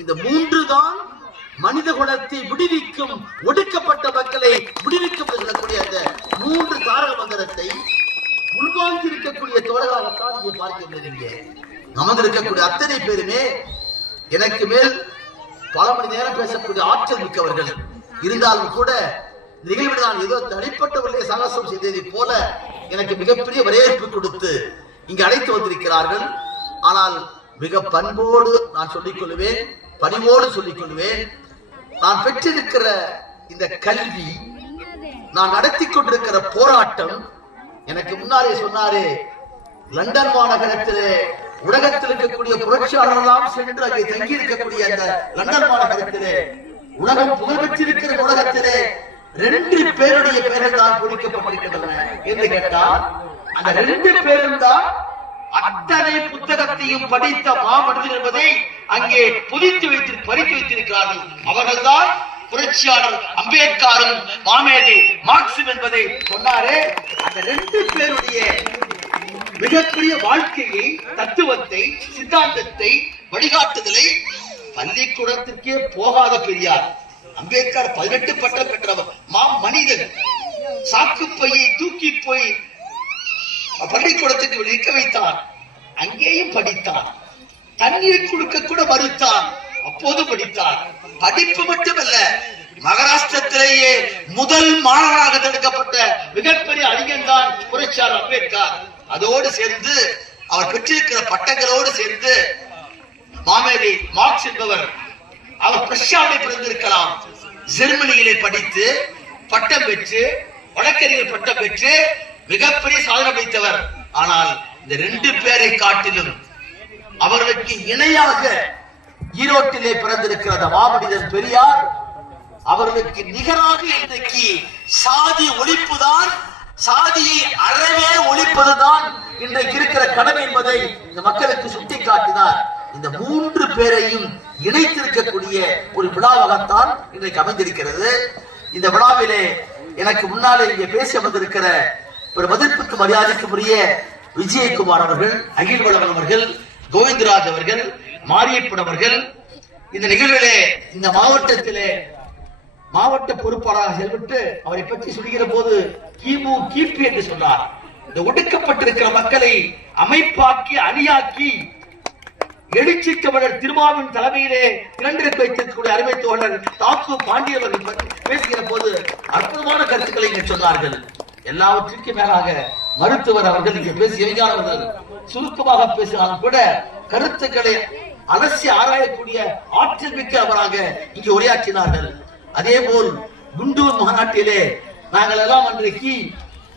இந்த மூன்று தான் மனித குலத்தை விடுவிக்கும், ஒடுக்கப்பட்ட மக்களை விடுவிக்கும் சொல்லக்கூடிய அந்த மூன்று தாரக மந்திரத்தை உள்வாங்கி இருக்கக்கூடிய தோழர்களாகத்தான் இங்கே பார்க்கின்றீங்க. அமர்ந்திருக்கக்கூடிய அத்தனை பேருமே எனக்கு மேல் பல மணி நேரம் பேசக்கூடிய ஆற்றல் மிக்கவர்கள் இருந்தாலும் கூட நிகழ்வில் நான் ஏதோ தனிப்பட்டவர்களே சாகசம் செய்ததை போல எனக்கு மிகப்பெரிய வரவேற்பு கொடுத்து இங்கு அழைத்து வந்திருக்கிறார்கள். ஆனால் மிக பண்போடு நான் சொல்லிக் கொள்வேன், பணிவோடு சொல்லிக் கொள்வேன். நான் பெற்றிருக்கிற இந்த கல்வி, நான் நடத்தி கொண்டிருக்கிற போராட்டம், எனக்கு முன்னாலே சொன்னாரே லண்டன் மாநகரத்திலே உலகத்தில் இருக்கக்கூடிய புரட்சியாளர்களெல்லாம் சென்று அங்கே தங்கி இருக்கக்கூடிய அந்த லண்டன் மாநகரத்திலே உலகம் புகழ்பெற்றிருக்கிற உலகத்திலே 2 பேருடைய பெயர்கள் தான் பொறிக்கப்பட்டிருக்கின்றன என்று கேட்டால், அந்த 2 பேரும் தான் அத்தனை புத்தகத்தையும் படித்த மாமனிதர் என்பதை அங்கே புதித்து பறித்து வைத்திருக்கிறார்கள். அவர்கள் தான் புரட்சியாளர் அம்பேத்கரும் மாமேதை மார்க்சும் என்பதை சொன்னாரே. அந்த 2 பேருடைய மிகப்பெரிய வாழ்க்கையை, தத்துவத்தை, சித்தாந்தத்தை, வழிகாட்டுதலை பள்ளிக்கூடத்திற்கே போகாத பெரியார் அம்பேத்கர் 18 பட்டம் பெற்றவர், மனிதன். சாக்குப்பையை தூக்கி போய் பள்ளிக்கூடத்துக்கு நிற்க வைத்தார், அங்கேயும் படித்தார். தண்ணீர் கொடுக்க கூட மறுத்தார், அப்போது படித்தார். படிப்பு மட்டுமல்ல, மகாராஷ்டிரத்திலேயே முதல் மாணவராக தடுக்கப்பட்ட மிகப்பெரிய அறிஞன் தான் புரட்சியாளர் அம்பேத்கர். அதோடு சேர்ந்து அவர் பெற்றிருக்கிற பட்டங்களோடு சேர்ந்து மாமேதை மார்க்ஸ் என்பவர், அவர் பிரஷாவில் பிறந்திருக்கலாம், ஜெர்மனியிலே படித்து பட்டம் பெற்று வழக்கறிஞர் பட்டம் பெற்று மிகப்பெரிய சாதனை வைத்தவர். ஆனால் இந்த 2 பேரை காட்டிலும் அவர்களுக்கு இணையாக ஈரோட்டிலே பிறந்திருக்கிற மாமனிதன் பெரியார், அவர்களுக்கு நிகராக இன்றைக்கு சாதி ஒழிப்புதான், சாதியை அறவே ஒழிப்பதுதான் இன்றைக்கு இருக்கிற கடமை என்பதை இந்த மக்களுக்கு சுட்டிக்காட்டினார். இந்த 3 பேரையும் இணைத்திருக்கக்கூடிய ஒரு விழாவாகத்தான் இன்றைக்கு அமைந்திருக்கிறது. இந்த விழாவிலே எனக்கு முன்னாலே இங்கே பேசி அமர்ந்திருக்கிற ஒரு மதிப்புக்கு மரியாதைக்குரிய விஜயகுமார் அவர்கள், அகில்வளவன் அவர்கள், கோவிந்தராஜ் அவர்கள், மாரியப்பன் அவர்கள் இந்த நிகழ்விலே இந்த மாவட்டத்திலே மாவட்ட பொறுப்பாளராக செயல்பட்டு அவரை பற்றி சொல்கிற போது கிமு கிபி என்று சொன்னார். இந்த ஒடுக்கப்பட்டிருக்கிற மக்களை அமைப்பாக்கி அணியாக்கி எழுச்சி தமிழர் திருமாவின் தலைமையிலே திரண்டெடுத்து வைத்திருக்கக்கூடிய அருமை தோழர் தாக்கு பாண்டியவர்கள் பேசுகிற போது அற்புதமான கருத்துக்களை இங்கே சொன்னார்கள். எல்லாவற்றிற்கும் மேலாக மருத்துவர் அவர்கள் இங்கே பேசியவர்கள் சுருக்கமாக பேசினாலும் கூட கருத்துக்களை அலசி ஆராயக்கூடிய ஆற்றல் மிக்க அவராக இங்கே உரையாற்றினார்கள். அதே போல் குண்டூர் மாநாட்டிலே நாங்கள் எல்லாம் அன்றைக்கு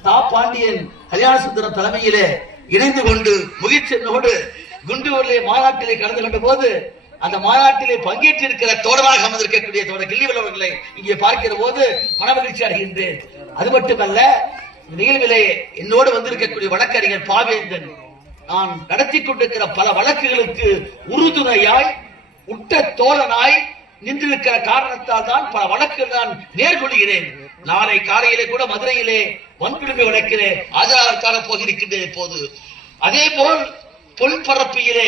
தா பாண்டியன் கல்யாண சுந்தரம் தலைமையிலே இணைந்து கொண்டு முகிச்சென்னோடு குண்டூரிலே மாநாட்டிலே கலந்து கொண்ட போது அந்த மாநாட்டிலே பங்கேற்றிருக்கிற தோழராக அமர்ந்திருக்கக்கூடிய தோழர் கிள்ளிவல் அவர்களை இங்கே பார்க்கிற போது மனமகிழ்ச்சி அடைகின்றேன். அது மட்டுமல்ல, நிகழ்விலே என்னோடு வந்திருக்கக்கூடிய வழக்கறிஞர் பாவேந்தன், நான் நடத்தி கொண்டிருக்கிற பல வழக்குகளுக்கு உறுதுணையாய் உட்ட தோழனாய் நின்றிருக்கிற காரணத்தால் தான் பல வழக்குகள் நான் நேர்கொள்கிறேன். நாளை காலையிலே கூட மதுரையிலே வன்கொடுமை வழக்கிலே ஆஜராக போகிருக்கின்றேன். இப்போது அதே போல் பொன்பரப்பியிலே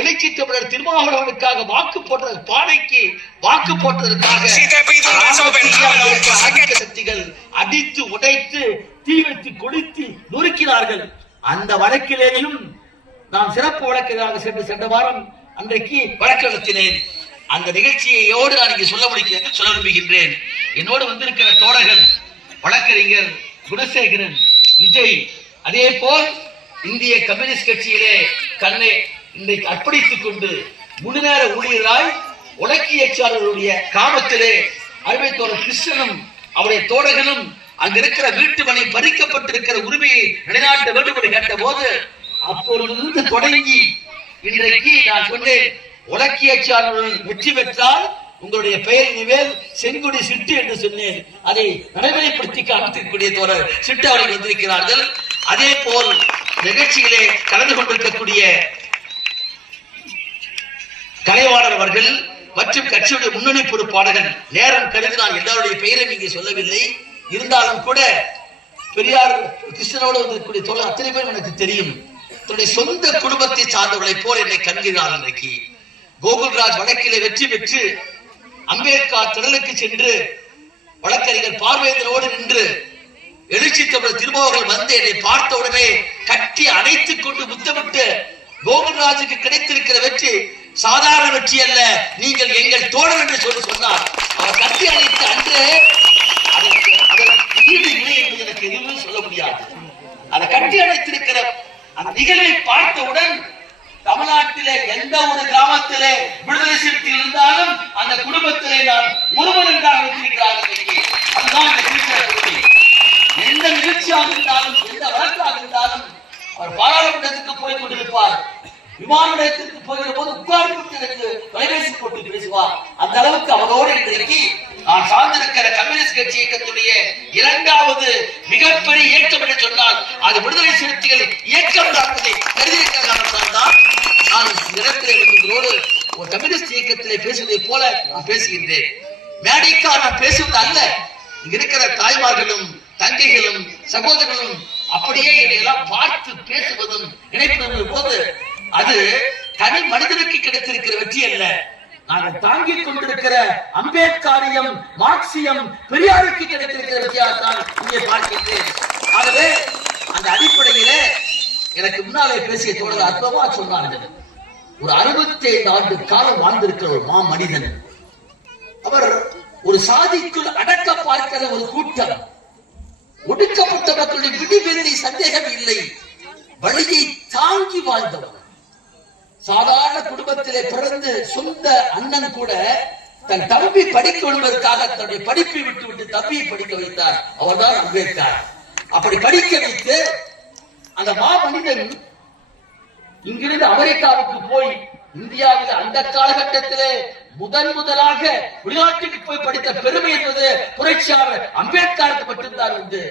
எழுச்சி தமிழர் திருமாவளவனுக்காக வாக்கு போட்ட பானைக்கு வாக்கு போட்டதற்காக சக்திகள் அடித்து உடைத்து தீ வைத்து கொளுத்தி நொறுக்கினார்கள். அந்த வழக்கிலேயும் நான் சிறப்பு வழக்கறிஞராக சென்ற வாரம் அன்றைக்கு வழக்கு நடத்தினேன். அந்த நிகழ்ச்சியோடு நான் இங்கே சொல்ல விரும்புகின்றேன். என்னோடு வந்திருக்கிற தோழர்கள் வழக்கறிஞர் குணசேகரன், விஜய், அதே போல் இந்திய கம்யூனிஸ்ட் கட்சியிலே தன்னை இன்றைக்கு அர்ப்பணித்துக் கொண்டு முழு நேர ஊழியராய் உலக்கியச்சாளர்களுடைய காமத்திலே அருமை தோழர் கிருஷ்ணனும் அவருடைய தோழர்களும் அங்க இருக்கிற வீட்டு மனை பறிக்கப்பட்டிருக்கிற உரிமையை நிலைநாட்ட வேண்டும் என்று கேட்ட போது அப்பொழுது தொடங்கி இன்றைக்கு நான் சொன்னேன், உலக்கியச்சாளர்கள் வெற்றி பெற்றால் உங்களுடைய பெயர் இனிமேல் செங்குடி சிட்டு என்று சொன்னேன். அதை நடைமுறைப்படுத்தி காமிக்கக்கூடிய தோழர் சிட்டு அவர்கள் வந்திருக்கிறார்கள். அதே போல் நிகழ்ச்சியிலே கலந்து கொண்டிருக்கக்கூடிய கலைவாணர் அவர்கள் மற்றும் கட்சியுடைய முன்னணி பொறுப்பாளர்கள், நேரம் கருதி நான் எல்லாருடைய பெயரையும் இங்கே சொல்லவில்லை. இருந்தாலும் கூட பெரியார் கிருஷ்ணனோடு வந்திருக்கக்கூடிய தோழர் அத்தனை பேரும் எனக்கு தெரியும். தன்னுடைய சொந்த குடும்பத்தை சார்ந்தவர்களை போல என்னை கண்கிறார். இன்றைக்கு கோகுல் கோவிந்தராஜ் வழக்கிலே வெற்றி பெற்று அம்பேத்கர் திடலுக்கு சென்று வழக்கறிஞர் பார்வேந்தரோடு நின்று எழுச்சி தமிழ் திருமோகல் வந்து என்னை பார்த்த உடனே கட்டி அணைத்துக் கொண்டு முத்தமிட்டு கோவிந்தராஜுக்கு கிடைத்திருக்கிற வெற்றி சாதாரண வெற்றி அல்ல, நீங்கள் எங்கள் தோழர் என்று சொல்லி சொன்னார். அவர் கட்டி அணைத்து அன்று அதற்கு ஈடு இல்லை என்று எனக்கு எதுவுமே சொல்ல முடியாது. அதை கட்டி அணைத்திருக்கிற அந்த நிகழ்வை பார்த்தவுடன் தமிழ்நாட்டிலே எந்த ஒரு கிராமத்திலே விடுதலை சிறுத்தைகள் இருந்தாலும் அந்த குடும்பத்திலே நான் ஒருவன் என்றால் வைத்திருக்கிறார்கள். அதுதான் எந்த நிகழ்ச்சியாக இருந்தாலும் எந்த வழக்காக இருந்தாலும் அவர் பாராளுமன்றத்துக்கு போய் கொண்டிருப்பார். விமான நிலையத்திற்கு போகிற போது உட்கார்ந்து எனக்கு தொலைபேசி போட்டு பேசுவார். அந்த அளவுக்கு அவரோடு இன்றைக்கு நான் சார்ந்திருக்கிற கம்யூனிஸ்ட் கட்சி இயக்கத்துடைய இரண்டாவது மிகப்பெரிய இயக்கம் என்று சொன்னால் அது விடுதலை சிறுத்தைகள் இயக்கம் தான் என்பதை கருதியிருக்கிற காரணத்தால் நான் இடத்திலே வருவதோடு ஒரு கம்யூனிஸ்ட் இயக்கத்திலே பேசுவதை போல நான் பேசுகின்றேன். மேடைக்காக நான் பேசுவது அல்ல, இங்க இருக்கிற தாய்மார்களும் தங்கைகளும் சகோதரர்களும் அப்படியே இதையெல்லாம் பார்த்து பேசுவதும் நினைப்பது போது அது தனி மனிதனுக்கு கிடைத்திருக்கிற வெற்றி அல்ல, நாங்கள் தாங்கிக் கொண்டிருக்கிற அம்பேத்கரியம் மார்க்சியம் பெரியாருக்கு கிடைத்திருக்கிற வெற்றியாகத்தான் இங்கே பார்க்கின்றேன். ஆகவே அந்த அடிப்படையிலே எனக்கு முன்னாலே பேசிய தோழர் அற்புதமா சொன்னார்கள். ஒரு 65 ஆண்டு காலம் வாழ்ந்திருக்கிற ஒரு மாமனிதன், அவர் ஒரு சாதிக்குள் அடக்க பார்க்கிற ஒரு கூட்டம், ஒடுக்கப்பட்ட மக்களுடைய விடுதலை சந்தேகம் இல்லை, வழியை தாங்கி வாழ்ந்தவர். சாதாரண குடும்பத்திலே பிறந்து சொந்த அண்ணன் கூட தன் தம்பி படிக்க விடுவதற்காக தன்னுடைய படிப்பை விட்டு தம்பியை படிக்க வைத்தார். அவர்தான் அம்பேத்கர். அப்படி படிக்க வைத்து அந்த மாமனிதன் இங்கிருந்து அமெரிக்காவுக்கு போய் இந்தியாவில் அந்த காலகட்டத்திலே முதலாக வெளிநாட்டுக்கு போய் படித்த பெருமை என்பது புரட்சியாளர் அம்பேத்கருக்கு மட்டும்தான் உண்டு.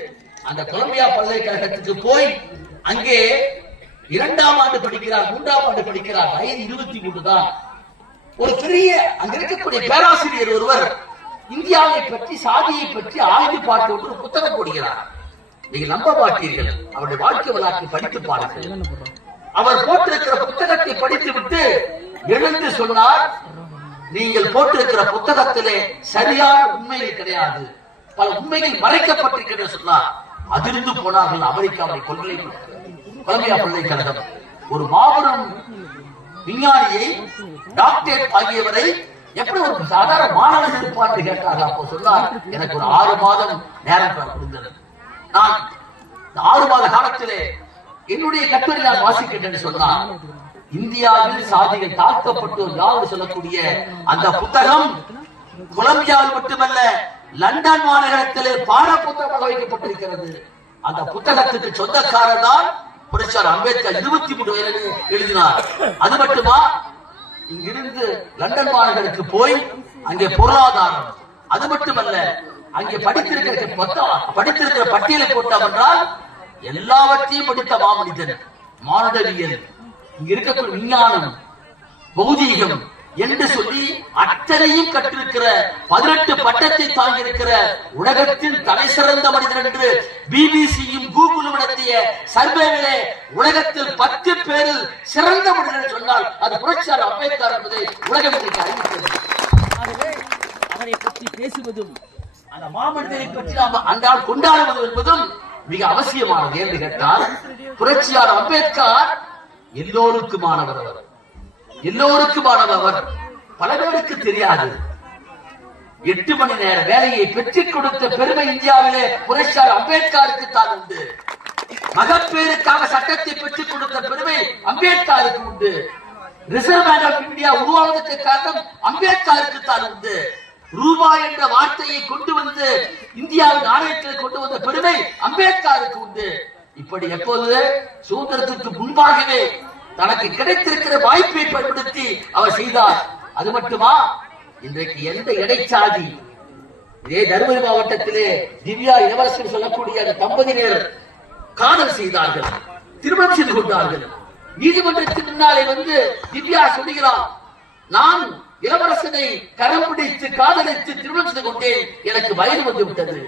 அந்த கொலம்பியா பல்கலைக்கழகத்துக்கு போய் அங்கே 2ஆம் ஆண்டு படிக்கிறார், 3ஆம் ஆண்டு படிக்கிறார், வயது 23 தான். ஒரு பெரிய அங்க இருக்கக்கூடிய பேராசிரியர் ஒருவர் இந்தியாவை பற்றி சாதியை பற்றி ஆய்வு பார்க்க ஒரு புத்தகம் போடுகிறார். நீங்கள் நம்ப மாட்டீர்கள், அவருடைய வாழ்க்கை வரலாற்றை படித்து பாருங்கள். அவர் போட்டிருக்கிற புத்தகத்தை படித்து விட்டு எழுந்து சொன்னார், நீங்கள் போட்டிருக்கிற புத்தகத்திலே சரியான உண்மைகள் கிடையாது, பல உண்மைகள் மறைக்கப்பட்டிருக்கின்ற சொன்னார். அதிர்ந்து போனார்கள் அமெரிக்காவை கொலம்பியா பல்கலைக்கழகம். ஒரு மாபெரும் விஞ்ஞானியை டாக்டரேட் ஆகியவரை எப்படி ஒரு சாதாரண மாணவன் இருப்பான்னு கேட்டார்கள். அப்போ சொன்னார், எனக்கு ஒரு 6 மாதம் நேரம் கொடுத்தது. நான் 6 மாத காலத்திலே என்னுடைய கட்டுரை நான் வாசிக்கின்றேன் சொன்னார். இந்தியாவில் சாதிகள் தாக்கப்பட்டோர் யார் சொல்லக்கூடிய அந்த புத்தகம் கொலம்பியாவில் மட்டுமல்ல லண்டன் மாநகரத்திலே பாட புத்தகமாக வைக்கப்பட்டிருக்கிறது. அந்த புத்தகத்துக்கு சொந்தக்காரர் தான் புரட்சியாளர் அம்பேத்கர். 23 வயதில் எழுதினார். அது மட்டுமா, இங்கிருந்து லண்டன் மாநகருக்கு போய் அங்கே பொருளாதாரம், அது மட்டுமல்ல அங்கே படித்திருக்கிற பட்டியலை போட்டார் என்றால் எல்லாவற்றையும் படித்த மாமனிதன். மானுடவியல், இங்க இருக்கக்கூடிய விஞ்ஞானம், பௌதீகம் என்று சொல்லி அத்தனையும் கற்றிருக்கிற 18 பட்டத்தை தாங்கியிருக்கிற உலகத்தின் தலை சிறந்த மனிதன் என்று பிபிசியும் கூகுளும் நடத்திய சர்வேவிலே உலகத்தில் 10 பேரில் சிறந்த மனிதன் சொன்னால் அது புரட்சியாளர் அம்பேத்கர் என்பதை உலகம் அறிவித்தது. அவரை பற்றி பேசுவதும் அந்த மாமனிதரை பற்றி நாம் அன்றால் கொண்டாடுவது என்பதும் மிக அவசியமானது. என்று கேட்டால் புரட்சியாளர் அம்பேத்கர் எல்லோருக்குமானவர். அவர் எல்லோருக்குமானவர். பல பேருக்கு தெரியாது. 8 மணி நேர வேலையை பெற்றுக் கொடுத்த பெருமை இந்தியாவிலே புரட்சியாளர் அம்பேத்கருக்கு தான் உண்டு. மகப்பேருக்காக சட்டத்தை பெற்றுக் கொடுத்த பெருமை அம்பேத்கருக்கு உண்டு. ரிசர்வ் பேங்க் ஆஃப் இந்தியா உருவாவதற்கு காரணம் அம்பேத்கருக்கு தான் உண்டு. ரூபாய் என்ற வார்த்தையை கொண்டு வந்து இந்தியாவின் நாணயத்தில் கொண்டு வந்த பெருமை அம்பேத்கருக்கு உண்டு. இப்படி எப்போது சுதந்திரத்துக்கு முன்பாகவே தனக்கு கிடைத்திருக்கிற வாய்ப்பை பயன்படுத்தி அவர் செய்தார். அது மட்டுமா, இன்றைக்கு எந்த இடைச்சாதி இதே தருமபுரி மாவட்டத்திலே திவ்யா இளவரசர் சொல்லக்கூடிய அந்த தம்பதியினர் காதல் செய்தார்கள், திருமணம் செய்து கொண்டார்கள். நீதிமன்றத்தின் முன்னாலே வந்து திவ்யா சொல்லுகிறார், நான் இளவரசனை கரம் பிடித்து காதலித்து திருமணம் செய்து கொண்டேன், எனக்கு வயது வந்து விட்டது.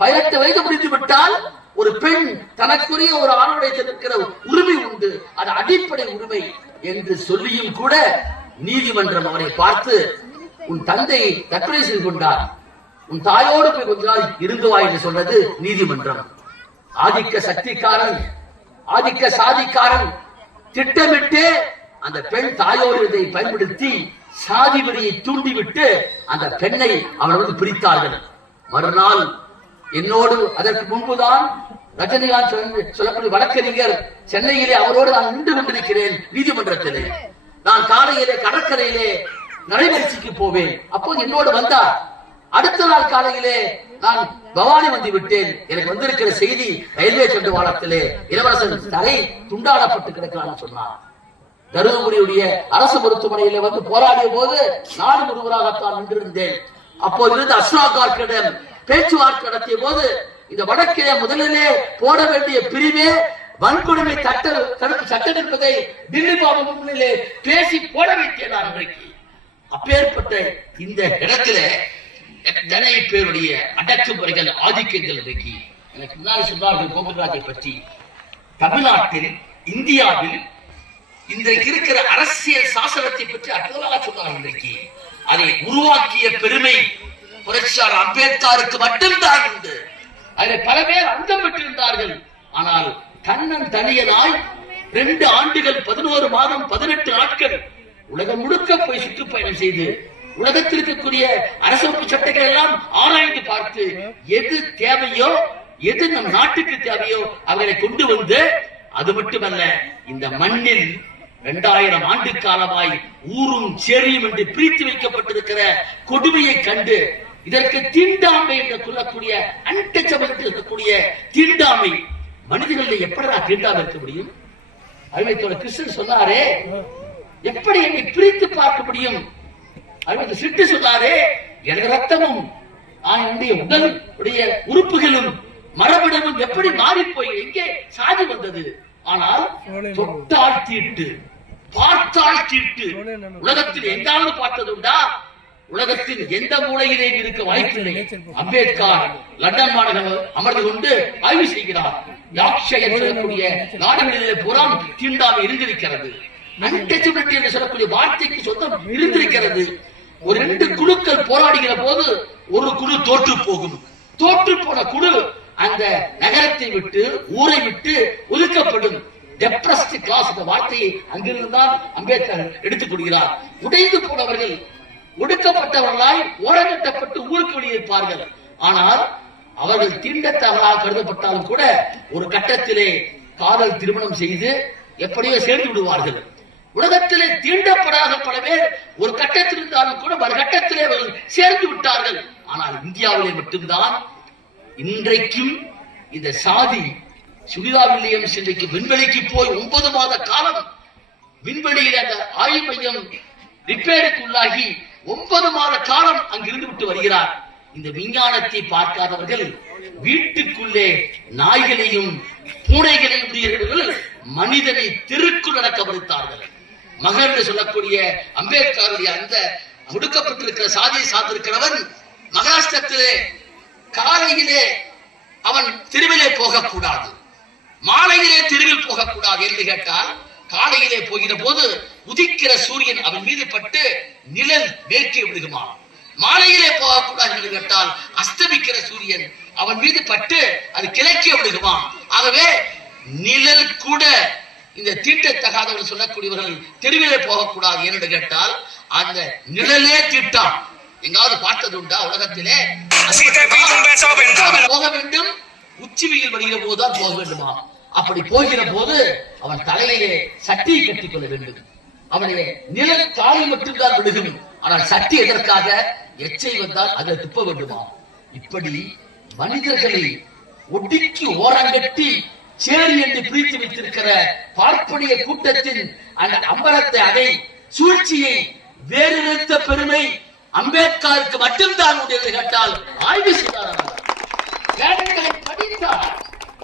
18 வயது முடிந்து விட்டால் ஒரு பெண் தனக்குரிய ஒரு ஆணுடைய இருக்கிற உரிமை உண்டு, அது அடிப்படை உரிமை என்று சொல்லியும் கூட நீதிமன்றம் அவரை பார்த்து, உன் தந்தை தற்கொலை செய்து கொண்டார், உன் தாயோடு போய் கொஞ்ச நாள் இருந்து வா என்று சொன்னது நீதிமன்றம். ஆதிக்க சக்திக்காரன், ஆதிக்க சாதிக்காரன் திட்டமிட்டு அந்த பெண் தாயோடு இதை பயன்படுத்தி சாதி வரியை தூண்டிவிட்டு அந்த பெண்ணை அவர்கள் பிரித்தார்கள். மறுநாள் என்னோடு அதற்கு முன்புதான் ரஜினிகாந்த் சொல்லக்கூடிய வழக்கறிஞர் சென்னையிலே அவரோடு நான் நின்று கொண்டிருக்கிறேன் நீதிமன்றத்திலே. நான் காலையிலே கடற்கரையிலே நடைபயிற்சிக்கு போவேன். அப்போது என்னோடு வந்தார். அடுத்த நாள் காலையிலே நான் பவானி வந்து விட்டேன். எனக்கு வந்திருக்கிற செய்தி, ரயில்வே தண்டவாளத்திலே இளவரசன் தலை துண்டாடப்பட்டு கிடக்கிறான்னு சொன்னார். தருமபுரியுடைய அரசு மருத்துவமனையில வந்து போராடிய போது நாடு ஒருவராகத்தான் நின்றிருந்தேன். அப்போது இருந்து அஸ்ராக் கார்க்கிடம் பேச்சுவார்த்தை நடத்திய போது இந்த வடக்கே முதலிலே போட வேண்டிய பிரிவே வன்கொடுமை தடுப்பு சட்டம் என்பதை தில்லி பாபு முன்னிலே பேசி போட வைத்தேன். அன்றைக்கு அப்பேற்பட்ட இந்த இடத்துல எத்தனை பேருடைய அடக்குமுறைகள், ஆதிக்கங்கள் இன்றைக்கு எனக்கு முன்னால் சொன்னார்கள் கோகுல்ராஜை பற்றி. தமிழ்நாட்டில், இந்தியாவில் இன்றைக்கு இருக்கிற அரசியல் சாசனத்தை பற்றி அற்புதமாக சொன்னார். இன்றைக்கு அதை உருவாக்கிய பெருமை புரட்சியாளர் அம்பேத்கருக்கு மட்டும்தான் உண்டு. அதில் பல பேர் அந்தம் பெற்றிருந்தார்கள். ஆனால் தன்னன் தனியனாய் 2 ஆண்டுகள் 11 மாதம் 18 நாட்கள் உலகம் முழுக்க போய் சுற்றுப்பயணம் செய்து உலகத்தில் இருக்கக்கூடிய அரசமைப்பு சட்டங்கள் எல்லாம் ஆராய்ந்து பார்த்து எது தேவையோ, எது நம் நாட்டுக்கு தேவையோ அவர்களை கொண்டு வந்து, அது மட்டுமல்ல இந்த மண்ணில் 2000 ஆண்டு காலமாய் ஊரும் சேரியும் என்று பிரித்து வைக்கப்பட்டிருக்கிற கொடுமையை கண்டு இதற்கு தீண்டாமை என்று சொல்லக்கூடிய அன்டச்சபிலிட்டி இருக்கக்கூடிய தீண்டாமை மனிதர்கள் எப்படி தீண்டாமை இருக்க முடியும்? அருமைத்தோட கிருஷ்ணன் சொன்னாரே, எப்படி என்னை பிரித்து பார்க்க முடியும்? அருமைத்த சிட்டு சொன்னாரே, எனது ரத்தமும் என்னுடைய உடல் உடைய உறுப்புகளும் மரபணுவும் எப்படி மாறி போய் எங்கே சாதி வந்தது? ஆனால் தொட்டால் தீட்டு, பார்த்தால் தீட்டு. உலகத்தில் எங்காவது பார்த்ததுண்டா? உலகத்தின் எந்த மூலையிலே இருக்க வாய்ப்பில்லை. அம்பேத்கர் லண்டன் மாநகரம் அமர்ந்து கொண்டு ஆய்வு செய்கிறார். சொல்லக்கூடிய நாடுகளிலே புறம் தீண்டாமை இருந்திருக்கிறது. அன்டச்சபிலிட்டி என்று சொல்லக்கூடிய வார்த்தைக்கு சொந்தம் இருந்திருக்கிறது. ஒரு 2 குழுக்கள் போராடுகிற போது ஒரு குழு தோற்று போகும். தோற்று போன குழு அந்த நகரத்தை விட்டு, ஊரை விட்டு ஒதுக்கப்படும். டெப்ரஸ்ட் கிளாஸ் என்ற வார்த்தையை அங்கிருந்துதான் அம்பேத்கர் எடுத்துக் கொள்கிறார். உடைந்து போனவர்கள், ஒடுக்கப்பட்டவர்களாய் ஓரங்கட்டப்பட்டு ஊருக்கு வெளியிருப்பார்கள். ஆனால் அவர்கள் தீண்டத்தவர்களாக கருதப்பட்டாலும் கூட ஒரு கட்டத்திலே காதல் திருமணம் செய்து எப்படியோ சேர்ந்து விடுவார்கள். உலகத்திலே தீண்டப்படாத பல பேர் ஒரு கட்டத்தில் இருந்தாலும் கூட மறு கட்டத்திலே அவர்கள் சேர்ந்து விட்டார்கள். ஆனால் இந்தியாவிலே மட்டும்தான் இன்றைக்கும் இந்த சாதி. சுனிதா வில்லியம்ஸ் இன்றைக்கு விண்வெளிக்கு போய் 9 மாத காலம் விண்வெளியில் அந்த ஆய்வு மையம் ரிப்பேருக்கு உள்ளாகி 9 மாத காலம் அங்கிருந்து விட்டு வருகிறார். இந்த விஞ்ஞானத்தை பார்க்காதவர்கள் வீட்டுக்குள்ளே நாய்களையும் பூனைகளையும் மனிதனை தெருக்குள் நடக்க மறுத்தார்கள். மகன் என்று சொல்லக்கூடிய அம்பேத்கருடைய அந்த முடுக்கப்பட்டிருக்கிற சாதியை சார்ந்திருக்கிறவன் மகாராஷ்டிரத்திலே காலையிலே அவன் தெருவிலே போகக்கூடாது, மாலையிலே தெருவில் போகக்கூடாது என்று கேட்டால், காலையிலே போகிற போது உதிக்கிற சூரியன் அவன் மீது பட்டு நிழல் மேற்கே விடுகுமா. மாலையிலே போகக்கூடாது என்று கேட்டால் அஸ்தமிக்கிற சூரியன் அவன் மீது பட்டு அது கிழக்கே விடுகுமா. ஆகவே நிழல் கூட இந்த தீட்டத்தகாதவர்கள் சொல்லக்கூடியவர்கள் தெருவிலே போகக்கூடாது என்று கேட்டால் அந்த நிழலே தீட்டான். எங்காவது பார்த்தது உண்டா உலகத்திலே? போக வேண்டும், உச்சி வெயில் வருகிற போதுதான் போக வேண்டுமா. அப்படி போகிற போது அவன் தலையிலே சட்டியை கட்டிக் கொள்ள வேண்டும். அவனுடைய நிழல் காலில் மட்டும்தான் விழுகும். ஆனால் சட்டி எதற்காக? எச்சை வந்தால் அதை துப்ப வேண்டுமா. இப்படி மனிதர்களை ஒடுக்கி ஓரங்கட்டி சேரி என்று பிரித்து வைத்திருக்கிற பார்ப்பனிய கூட்டத்தின் அந்த அம்பலத்தை, அதை சூழ்ச்சியை வேறு நிறுத்த பெருமை அம்பேத்கருக்கு மட்டும்தான் உண்டு கேட்டால் ஆய்வு செய்தார். வேதங்களை படித்தார்.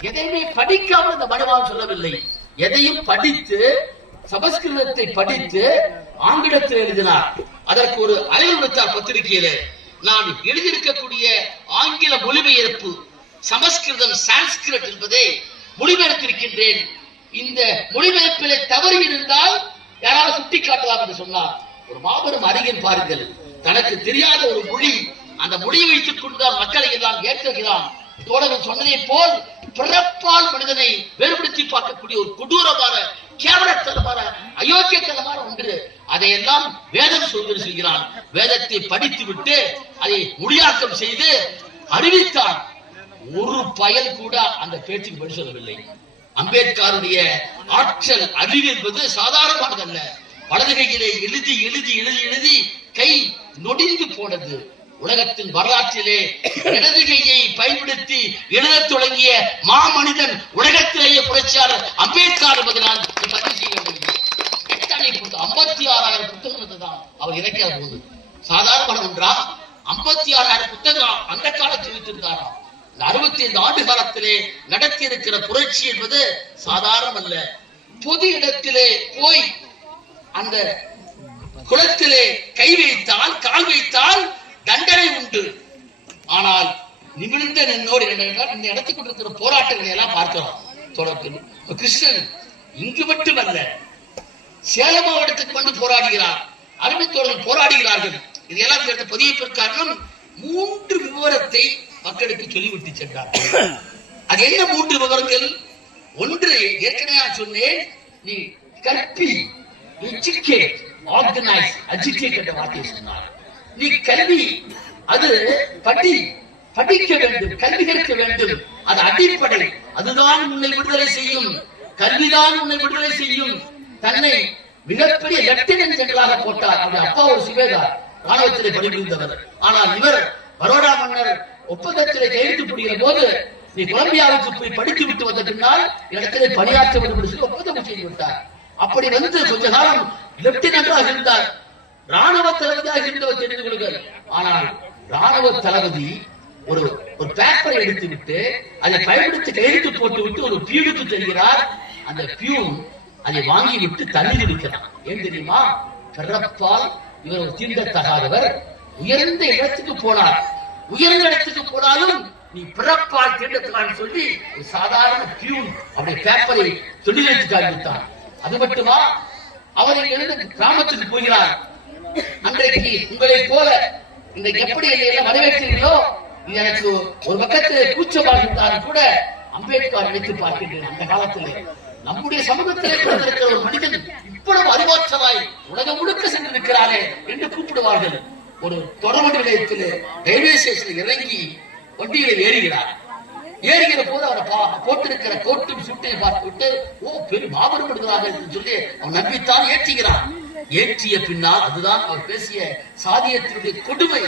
எதையுமே படிக்காமல் இந்த மனுவான் சொல்லவில்லை. எதையும் படித்து சமஸ்கிருதத்தை படித்து ஆங்கிலத்தில் எழுதினார். அதற்கு ஒரு அயல்வத்தார் பத்திரிகையிலே நான் எழுதியிருக்கக்கூடிய ஆங்கில மொழிபெயர்ப்பு சமஸ்கிருதம் சான்ஸ்கிரிட் என்பதை மொழிபெயர்த்திருக்கின்றேன். இந்த மொழிபெயர்ப்பிலே தவறு இருந்தால் யாராவது சுட்டி காட்டலாம் என்று சொன்னார். ஒரு மாபெரும் அறிஞர் பாருங்கள், தனக்கு தெரியாத ஒரு மொழி, அந்த மொழியை வைத்துக் கொண்டுதான் மக்களை எல்லாம் ஏற்றுகிறான். தோழர்கள் சொன்னதை போல் பிறப்பால் மனிதனை வேறுபடுத்தி பார்க்கக்கூடிய ஒரு கொடூரமான கேவலத்தனமான அயோக்கியத்தனமான ஒன்று. அதையெல்லாம் வேதம் சொல்கிறான். வேதத்தை படித்து விட்டு அதை மொழியாக்கம் செய்து அறிவித்தான். ஒரு பயல் கூட அந்த பேச்சுக்கு பதில் சொல்லவில்லை. அம்பேத்கருடைய ஆற்றல் அறிவு என்பது சாதாரணமானதல்ல. வலது கையிலே எழுதி எழுதி எழுதி எழுதி கை நொடிந்து போனது. உலகத்தின் வரலாற்றிலே இடது கையை பயன்படுத்தி எழுதத் தொடங்கிய மாமனிதன் உலகத்திலேயே புரட்சியாளர் அம்பேத்கர் என்பதை நான் பதிவு செய்ய வேண்டும். 56,000 புத்தகங்கள் தான் அவர் இறக்கிற போது சாதாரண ஒன்றா? 56,000 புத்தகம் அந்த காலத்தில் வைத்திருந்தாராம். 65 ஆண்டு காலத்திலே நடத்தி இருக்கிற புரட்சி என்பது சாதாரணம் அல்ல. பொது இடத்திலே போய் அந்த குளத்திலே கை வைத்தால் கால் வைத்தால் தண்டனை உண்டு. ஆனால் நிமிர்ந்த நின்னோடு இந்த இடத்துக்கு கொண்டிருக்கிற போராட்டங்களை எல்லாம் பார்க்கிறோம். தொடர்ந்து கிருஷ்ணன் இங்கு மட்டுமல்ல, சேலம் மாவட்டத்துக்கு வந்து போராடுகிறார். அருமைத்தோழர்கள் போராடுகிறார்கள். இதையெல்லாம் சேர்ந்த பதிவு காரணம் 3 விவரத்தை மக்களுக்கு சொல்லிவிட்டு சென்றார். அது என்ன 3 விவரங்கள்? ஒன்று, ஏற்கனவே சொன்னேன், நீ கற்பி, எஜுகேட், ஆர்கனைஸ், அஜிடேட் என்ற வார்த்தையை சொன்னார். நீ கல்வி, அது படிக்க வேண்டும், கல்வி கற்க வேண்டும், அது அடிப்படை, அதுதான் உன்னை விடுதலை செய்யும், கல்விதான் உன்னை விடுதலை செய்யும். தன்னை மிகப்பெரிய லெப்டினன்ட் ஜெனரலாக போட்டார். அவருடைய அப்பா ஒரு சுபேதார், ராணுவத்திலே பணிபுரிந்தவர். ஆனால் இவர் பரோடா மன்னர் ஒப்பந்தத்திலே கையெழுத்து போடுகிற போது, நீ கொலம்பியாவுக்கு போய் படித்து விட்டு வந்த பின்னால் இடத்திலே பணியாற்ற வேண்டும் என்று சொல்லி ஒப்பந்தம் செய்து விட்டார். அப்படி வந்து கொஞ்ச காலம் லெப்டினன்டாக இருந்தார். ராணுவ தளபதியாக இருந்தவர் தெரிந்து கொள்ளுங்கள். ஆனால் ராணுவ தளபதி ஒரு பேப்பரை எடுத்து விட்டு அதை பயன்படுத்தி கையெழுத்து போட்டு விட்டு ஒரு பியூனுக்கு தெரிகிறார். அந்த பியூன் அதை வாங்கி விட்டு தண்ணீர் விற்கிறான். ஏன் தெரியுமா? பிறப்பால் இவர் ஒரு தீண்டத்தகாதவர். உயர்ந்த இடத்துக்கு போனார். உயர்ந்த இடத்துக்கு போனாலும் நீ பிறப்பால் தீண்டத்தகான்னு சொல்லி ஒரு சாதாரண பியூன் அவருடைய பேப்பரை சொல்லி வைத்து காண்பித்தான். அது மட்டுமா, அவரை எழுந்து கிராமத்துக்கு போகிறார். அன்றைக்கு உங்களை போல இன்றைக்கு எப்படி எல்லாம் வரவேற்றீர்களோ, எனக்கு ஒரு பக்கத்தில் கூச்சமாக இருந்தாலும் கூட அம்பேத்கர் நினைத்து பார்க்கின்றேன். அந்த காலத்தில் நம்முடைய சமூகத்தில் இருக்கிற ஒரு மனிதன் இவ்வளவு அறிவாற்றலாய் உலகம் முழுக்க சென்றிருக்கிறாரே என்று கூப்பிடுவார்கள். ஒரு தொடர்வண்டி நிலையத்தில் ரயில்வே ஸ்டேஷனில் இறங்கி வண்டியில ஏறுகிறார். ஏறுகிற போது அவரை போட்டிருக்கிற கோட்டும் சுட்டையும் பார்த்துவிட்டு, ஓ பெரிய மாபெரும் என்று சொல்லி அவன் நம்பித்தான் ஏற்றுகிறான். ஏற்றிய பின்னால் அதுதான் அவர் பேசிய சாதியத்தினுடைய கொடுமை.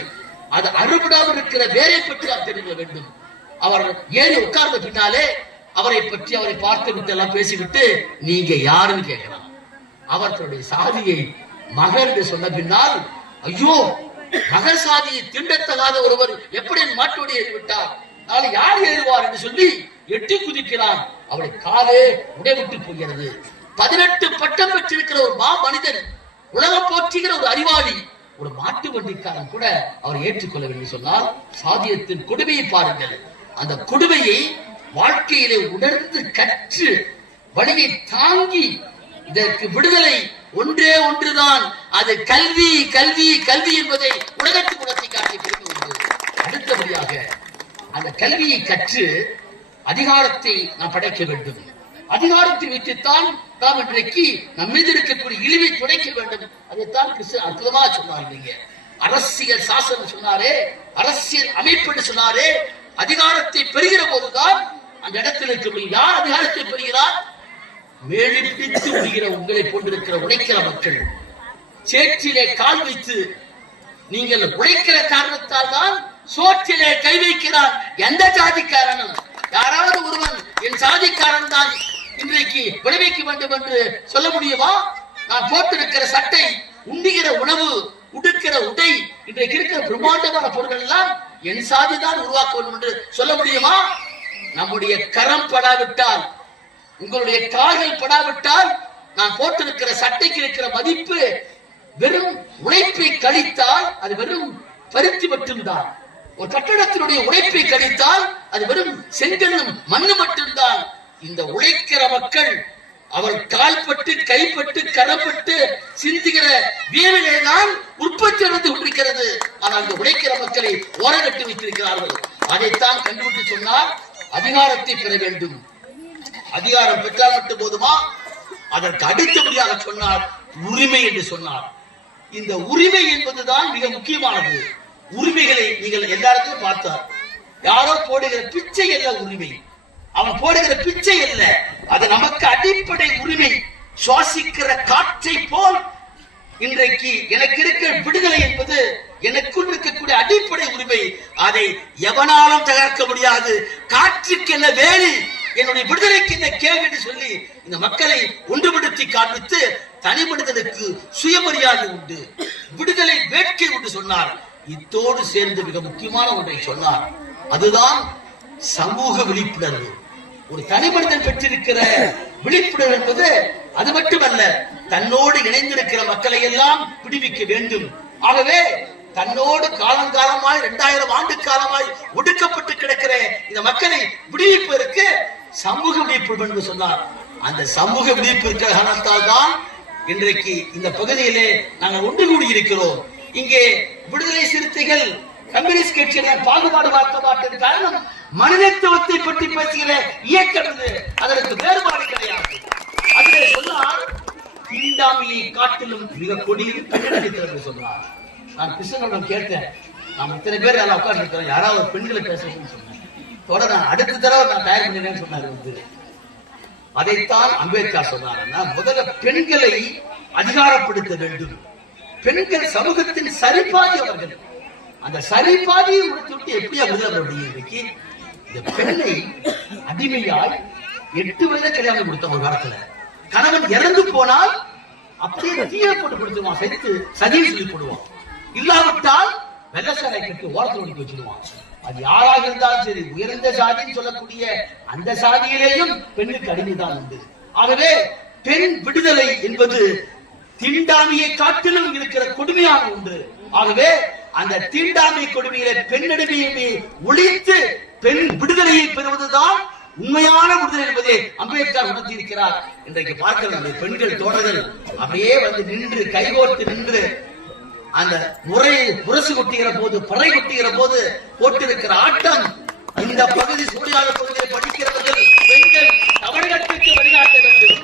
அது அறுபடாமல் இருக்கிற வேரை பற்றி அவர் தெரிவிக்க வேண்டும். அவர் ஏறி உட்கார்ந்த பின்னாலே அவரை பற்றி அவரை பார்த்து விட்டு எல்லாம் பேசிவிட்டு, நீங்க யாருன்னு கேட்கலாம். அவர் தன்னுடைய சாதியை மகள் என்று சொன்ன பின்னால், ஐயோ மகள் சாதியை திண்டத்தகாத ஒருவர் எப்படி மாற்றோடி ஏறிவிட்டார், நாளை யார் ஏறுவார் என்று சொல்லி எட்டி குதிக்கிறான். அவருடைய காலே உடைவிட்டு போகிறது. 18 பட்டம் பெற்றிருக்கிற ஒரு மனிதன், உலகம் போற்றுகிற ஒரு அறிவாளி, ஒரு மாட்டு வண்டிக்காரன் கூட அவர் ஏற்றுக்கொள்ளவில்லை சொன்னால் சாதியத்தின் கொடுமையை பாருங்கள். அந்த கொடுமையை வாழ்க்கையிலே உணர்ந்து கற்று வழியை தாங்கி இதற்கு விடுதலை ஒன்றே ஒன்றுதான், அது கல்வி கல்வி கல்வி என்பதை உலகத்துக்கு உணர்த்தி காட்டி கொடுக்க. அடுத்தபடியாக அந்த கல்வியை கற்று அதிகாரத்தை நாம் படைக்க வேண்டும். அதிகாரத்தை வைத்துத்தான் நாம் இன்றைக்கு நம் மீது இருக்கக்கூடிய இழிவை துடைக்க வேண்டும். அதைத்தான் கிறிஸ்து அற்புதமா சொன்னார். அரசியல் சாசனம் சொன்னாரே, அரசியல் அமைப்பு சொன்னாரே, அதிகாரத்தை பெறுகிற போதுதான் அந்த இடத்தில் இருக்க முடியும். யார் அதிகாரத்தை பெறுகிறார்? மேலே பிடித்து முடிகிற உங்களை போன்றிருக்கிற உழைக்கிற மக்கள். சேற்றிலே கால் வைத்து நீங்கள் உழைக்கிற காரணத்தால் தான் சோற்றிலே கை வைக்கிறார். எந்த ஜாதிக்காரனும் யாராவது ஒருவன் என் சாதிக்காரன் தான் இன்றைக்கு விளைவிக்க வேண்டும் என்று சொல்ல முடியுமா? நான் போட்டிருக்கிற சட்டை, உண்ணுகிற உணவு, உடுக்கிற உடை, இன்றைக்கு இருக்கிற பிரம்மாண்டமான பொருட்கள் எல்லாம் என் சாதிதான் உருவாக்க வேண்டும் என்று சொல்ல முடியுமா? நம்முடைய கரம் படாவிட்டால், உங்களுடைய கால்கள் படாவிட்டால், நான் போட்டிருக்கிற சட்டைக்கு இருக்கிற மதிப்பு வெறும் உழைப்பை கழித்தால் அது வெறும் பருத்தி மட்டும்தான். ஒரு கட்டடத்தினுடைய உழைப்பை கழித்தால் அது வெறும் செங்கல்லும் மண்ணு மட்டும்தான். இந்த உழைக்கிற மக்கள் அவர் கால்பட்டு கைப்பட்டு கரப்பட்டு சிந்துகிற வியவிலேதான் உற்பத்தி நடந்து கொண்டிருக்கிறது. ஆனால் அந்த உழைக்கிற மக்களை ஓரங்கட்டி வைத்திருக்கிறார்கள். அதைத்தான் கண்டுபிடித்து சொன்னார், அதிகாரத்தை பெற வேண்டும். அதிகாரம் பெற்றால் மட்டும் போதுமா? அதற்கு அடுத்தபடியாக சொன்னார் உரிமை என்று சொன்னார். இந்த உரிமை என்பதுதான் மிக முக்கியமானது. உரிமைகளை நீங்கள் எல்லாருக்கும் பார்த்தார். யாரோ போடுகிற பிச்சை அல்ல உரிமை, அவன் போடுகிற பிச்சை அல்ல, அது நமக்கு அடிப்படை உரிமை. சுவாசிக்கிற காற்றை போல் இன்றைக்கு எனக்கு இருக்கிற விடுதலை என்பது எனக்குள் இருக்கக்கூடிய அடிப்படை உரிமை. அதை எவனாலும் தகர்க்க முடியாது. காற்றுக்கு என்ன வேலி, என்னுடைய விடுதலைக்கு என்ன கேள்வி என்று சொல்லி இந்த மக்களை ஒன்றுபடுத்தி காண்பித்து தனி மனிதனுக்கு சுயமரியாதை உண்டு, விடுதலை வேட்கை உண்டு சொன்னார். இத்தோடு சேர்ந்து மிக முக்கியமான ஒன்றை சொன்னார், அதுதான் சமூக விழிப்புணர்வு. ஒரு தனி மனிதன் பெற்றிருக்கிற விழிப்புணர்வு என்பது அது மட்டுமல்ல, தன்னோடு இணைந்திருக்கிற மக்களை எல்லாம் விடுவிக்க வேண்டும். ஆகவே தன்னோடு காலங்காலமாய் 2000 ஆண்டு காலமாய் ஒடுக்கப்பட்டு கிடக்கிற இந்த மக்களை விடுவிப்பதற்கு சமூக விழிப்புணர்வு என்று சொன்னார். அந்த சமூக விழிப்பு இருக்கிற காரணத்தால் தான் இன்றைக்கு இந்த பகுதியிலே நாங்கள் ஒன்று கூடி இருக்கிறோம். இங்கே விடுதலை சிறுத்தைகள் கம்யூனிஸ்ட் கட்சியினர் பாகுபாடு பார்க்க மாட்டது காரணம் மனிதத்துவத்தை பற்றி பேசுகிற இயக்கம் இது. அதற்கு வேறுபாடு கிடையாது. அதிலே சொன்னார், தீண்டாமையை காட்டிலும் மிக கொடியில் பெண்கள் சொன்னார். நான் கிருஷ்ணனிடம் கேட்டேன், நாம் இத்தனை பேர் நல்லா உட்கார்ந்து இருக்கிறோம், யாராவது பெண்களை பேசணும்னு சொன்னேன். தொடர் நான் அடுத்த தடவை நான் தயார் பண்ணினேன்னு சொன்னார். அதைத்தான் அம்பேத்கர் சொன்னார், முதல்ல பெண்களை அதிகாரப்படுத்த வேண்டும். பெண்கள் சமூகத்தின் சரிபாதி அவர்கள். அந்த சரிபாதியை முடித்து விட்டு எப்படியா விடுதலை முடியும்? இன்னைக்கு இந்த பெண்ணை அடிமையாய் 8 வயதை கல்யாணம் கொடுத்த ஒரு காலத்துல கணவன் இறந்து போனால் அப்படியே தீய போட்டு கொடுத்துருவான், சேர்த்து சதியை சொல்லி போடுவான். இல்லாவிட்டால் வெள்ளசாலை கட்டி ஓரத்தில் ஒடுக்கி வச்சிருவான். அது யாராக இருந்தாலும் சரி, உயர்ந்த சாதின்னு சொல்லக்கூடிய அந்த சாதியிலேயும் பெண்ணுக்கு அடிமைதான் உண்டு. ஆகவே பெண் விடுதலை என்பது தீண்டாமையை காட்டிலும் இருக்கிற கொடுமையான ஒன்று. ஆகவே அந்த தீண்டாமை கொடுமையில பெண்ணடிமையை ஒழித்து பெண் விடுதலையை பெறுவதுதான் உண்மையான விடுதலை என்பதை அம்பேத்கர் உணர்த்தி இருக்கிறார். இன்றைக்கு பார்க்கலாம், பெண்கள் தோழர்கள் அப்படியே வந்து நின்று கைகோர்த்து நின்று அந்த முரசு கொட்டுகிற போது, பறை கொட்டுகிற போது போட்டிருக்கிற ஆட்டம். இந்த பகுதி சூழியாத பகுதியில் படிக்கிறவர்கள் பெண்கள் தமிழகத்திற்கு வழிகாட்ட வேண்டும்.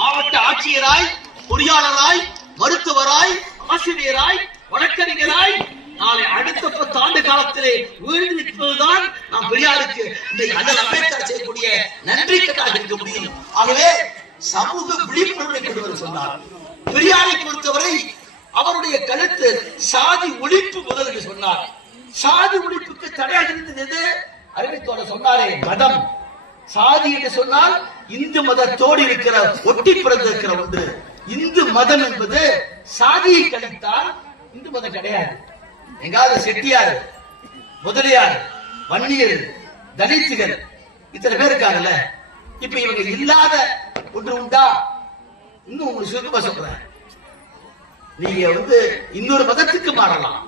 மாவட்ட ஆட்சியராய், பொறியாளராய், மருத்துவராய், ஆசிரியராய், வழக்கறிஞராய் நாளை அடுத்த 10 ஆண்டு காலத்திலே உயர்ந்து நிற்பதுதான் நாம் பெரியாருக்கு அண்ணல் அம்பேத்கர் செய்யக்கூடிய நன்றி கட்டாக இருக்க முடியும். ஆகவே சமூக விழிப்புணர்வை கொண்டு சொன்னார். பெரியாரை பொறுத்தவரை அவருடைய கருத்து சாதி ஒழிப்பு முதல் என்று சொன்னார். சாதி ஒழிப்புக்கு தடையாக இருந்தது அறிவித்தோட சொன்னாரே மதம். சாதி என்று சொன்னால் இந்து மதத்தோடு இருக்கிற ஒட்டி பிறந்திருக்கிற ஒன்று. இந்து மதம் என்பது சாதியை கழித்தால் இந்து மதம் கிடையாது. எங்காவது செட்டியார், முதலியார், வன்னியர், தலித்துகள் இத்தனை பேர் இருக்காங்கல்ல. இப்ப இவங்க இல்லாத ஒன்று உண்டா? இன்னும் உங்களுக்கு சுருக்கமா சொல்றேன், நீங்க வந்து இன்னொரு மதத்துக்கு மாறலாம்,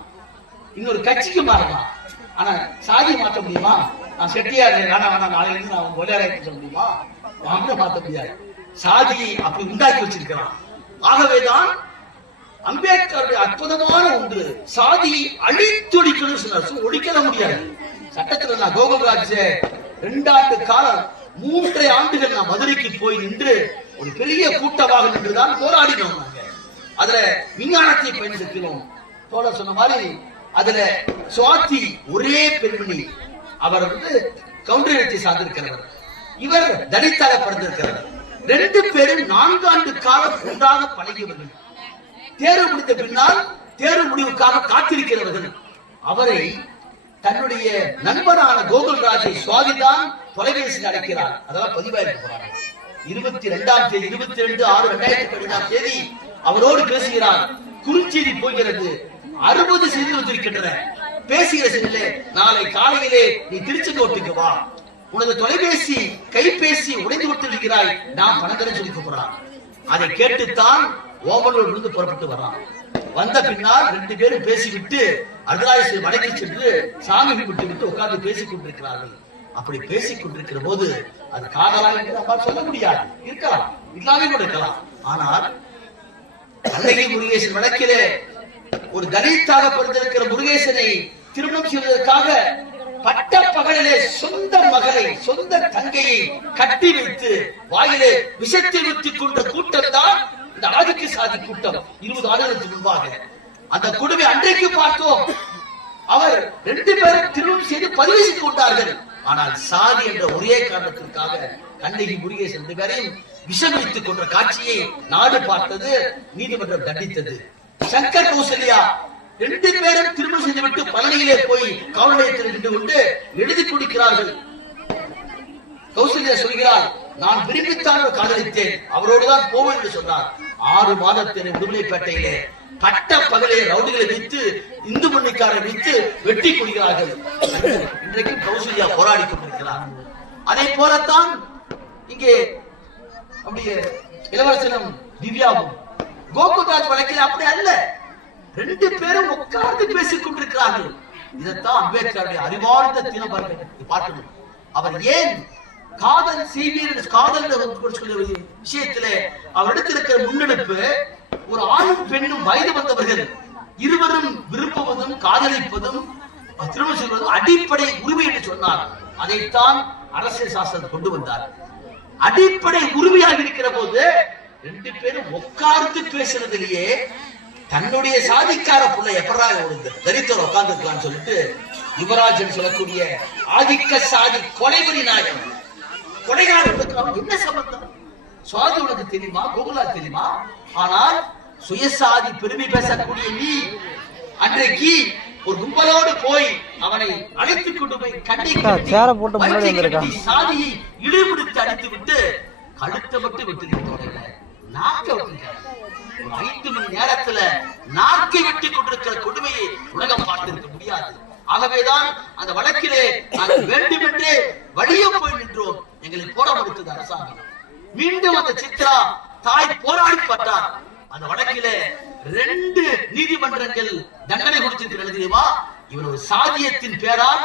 இன்னொரு கட்சிக்கு மாறலாம், ஆனா சாதி மாற்ற முடியுமா? நான் செட்டியார் வேணாம் நாளைக்கு நான் முதலியாரை சொல்ல முடியுமா? மாற்ற முடியாது. சாதியை அப்படி உண்டாக்கி வச்சிருக்கிறான். ஆகவேதான் அம்பேத்கருடைய அற்புதமான ஒன்று, சாதியை அழித்தொழிக்கணும் சொன்னார். ஒழிக்க முடியாது. சட்டத்தில் நான் கோகுல்ராஜ் 2 ஆண்டு காலம் 3 ஆண்டுகள் நான் மதுரைக்கு போய் நின்று ஒரு பெரிய கூட்டமாக நின்றுதான் போராடினோம். அதுல விஞ்ஞானத்தை பயன்படுத்தினோம். தோழர் சொன்ன மாதிரி அதுல சுவாதி ஒரே பெண்மணி, அவர் வந்து கவுண்டரத்தை சார்ந்திருக்கிறவர், இவர் தலித்தாக படுத்திருக்கிறவர். 2 பேரும் 4 ஆண்டு காலம் ஒன்றாக பழகியவர்கள். தேர்வு முடித்த பின்னால் தேர்வு முடிவுக்காக காத்திருக்கிறவர்கள். அவரை தன்னுடைய நண்பரான கோகுல்ராஜை சுவாதிதான் தொலைபேசி அழைக்கிறார். அதெல்லாம் பதிவாயிருக்க போறாங்க. 22ஆம் தேதி 22/6/2015 அவரோடு பேசுகிறார். குறுஞ்செய்தி போகிறது. 60 செய்திகள் வந்திருக்கின்றன. பேசுகிற செய்தியிலே, நாளை காலையிலே நீ திருச்செங்கோட்டுக்கு வா, உனது தொலைபேசி கைபேசி உடைந்து விட்டிருக்கிறாய், நான் பணம் தர சொல்லி போறான். அதை கேட்டுத்தான் ஓமலூர் இருந்து புறப்பட்டு வரான். வந்த பின்னால் 2 பேரும் பேசிவிட்டு அர்த்தராஜேஸ்வரி வடக்கை சென்று சாமி விட்டு உட்கார்ந்து பேசிக் கொண்டிருக்கிறார்கள். அப்படி பேசிக் கொண்டிருக்கிற போது அது காதலா என்று நம்மால் சொல்ல முடியாது, இருக்கலாம். இல்லாமே கூட இருக்கலாம். ஆனால் கண்ணகி முருகேசன் வழக்கிலே ஒரு தலித்தாக பிறந்திருக்கிற முருகேசனை திருமணம் செய்வதற்காக பட்ட பகலிலே சொந்த மகளை சொந்த தங்கையை கட்டி வைத்து வாயிலே விஷத்தை ஊற்றிக் கொண்ட கூட்டம் தான் இந்த ஆதிக்க சாதி கூட்டம். 20 ஆண்டுகளுக்கு முன்பாக அந்த குழுவை அன்றைக்கு பார்த்தோம். அவர் 2 பேரும் திருமணம் செய்து பதிவு செய்து கொண்டார்கள். ஆனால் சாதி என்ற ஒரே காரணத்திற்காக கண்ணகி முருகேசன் 2 பேரையும் விஷம் வைத்துக் கொண்ட காட்சியை நாடு பார்த்தது, நீதிமன்றம் தண்டித்தது. சங்கர் கௌசல்யா 2 பேரும் திருமணம் செய்துவிட்டு பழனியிலே போய் காவல் நிலையத்தில் நின்று கொண்டு எழுதி கொடுக்கிறார்கள். கௌசல்யா சொல்கிறார், நான் விரும்பித்தான் காதலித்தேன், அவரோடுதான் போவேன் என்று சொன்னார். 6 மாதத்தில் உடுமலைப்பேட்டையிலே பட்ட பகலே ரவுடிகளை வைத்து இந்து மண்ணிக்காரை வைத்து வெட்டி கொள்கிறார்கள். இன்றைக்கும் கௌசல்யா போராடி கொண்டிருக்கிறார். அதே போலத்தான் இங்கே அப்படியே இளவரசனும் திவ்யாவும் கோகுல்ராஜ் வழக்கில் அப்படி அல்ல. 2 பேரும் உட்கார்ந்து பேசிக் கொண்டிருக்கிறார்கள். இதைத்தான் அம்பேத்கருடைய அறிவார்ந்த தினபர்கள் பார்க்கணும். அவர் ஏன் காதல் செய்வீர் காதல் விஷயத்திலே அவரிடத்தில் இருக்கிற முன்னெடுப்பு, ஒரு ஆணும் பெண்ணும் வயது வந்தவர்கள் இருவரும் விரும்புவதும் காதலிப்பதும் திருமணம் செய்வதும் அடிப்படை உரிமை என்று சொன்னார். அதைத்தான் அரசியல் சாசனம் கொண்டு வந்தார். அடிப்படை உரிமையாக இருக்கிற போது 2 பேரும் உட்கார்ந்து பேசுறதுலயே தன்னுடைய சாதிக்கார புள்ள எப்படா தரித்திரம் உட்கார்ந்து இருக்கான்னு சொல்லிட்டு யுவராஜன் சொல்லக்கூடிய ஆதிக்க சாதி கொலைவரி நாயகம் கொலைகாரர்களுக்கு என்ன சம்பந்தம்? சுவாதி உனக்கு தெரியுமா? கோகுலா தெரியுமா? ஆனால் சுயசாதி பெருமை பேசக்கூடிய நீ அன்றைக்கு ஒரு கும்பலோடு போய் அவனை அழைத்துக் கொண்டு போய் கண்டி சாதியை இழிவுபடுத்தி அடித்து விட்டு கழுத்தை மட்டும் விட்டு நாக்க விட்டு 5 மணி நேரத்துல நாக்கை வெட்டி கொண்டிருக்கிற கொடுமையை உலகம் பார்த்திருக்க முடியாது. ஆகவேதான் அந்த வழக்கிலே நாங்கள் வேண்டுமென்றே வழிய போய் நின்றோம். எங்களை போட மறுத்தது அரசாங்கம். மீண்டும் அந்த சித்ரா தாய் போராடி பார்த்தார். அந்த வழக்கிலே 2 நீதிமன்றங்கள் தண்டனை கொடுத்திருக்கிறது தெரியுமா? இவர் ஒரு சாதியத்தின் பேரால்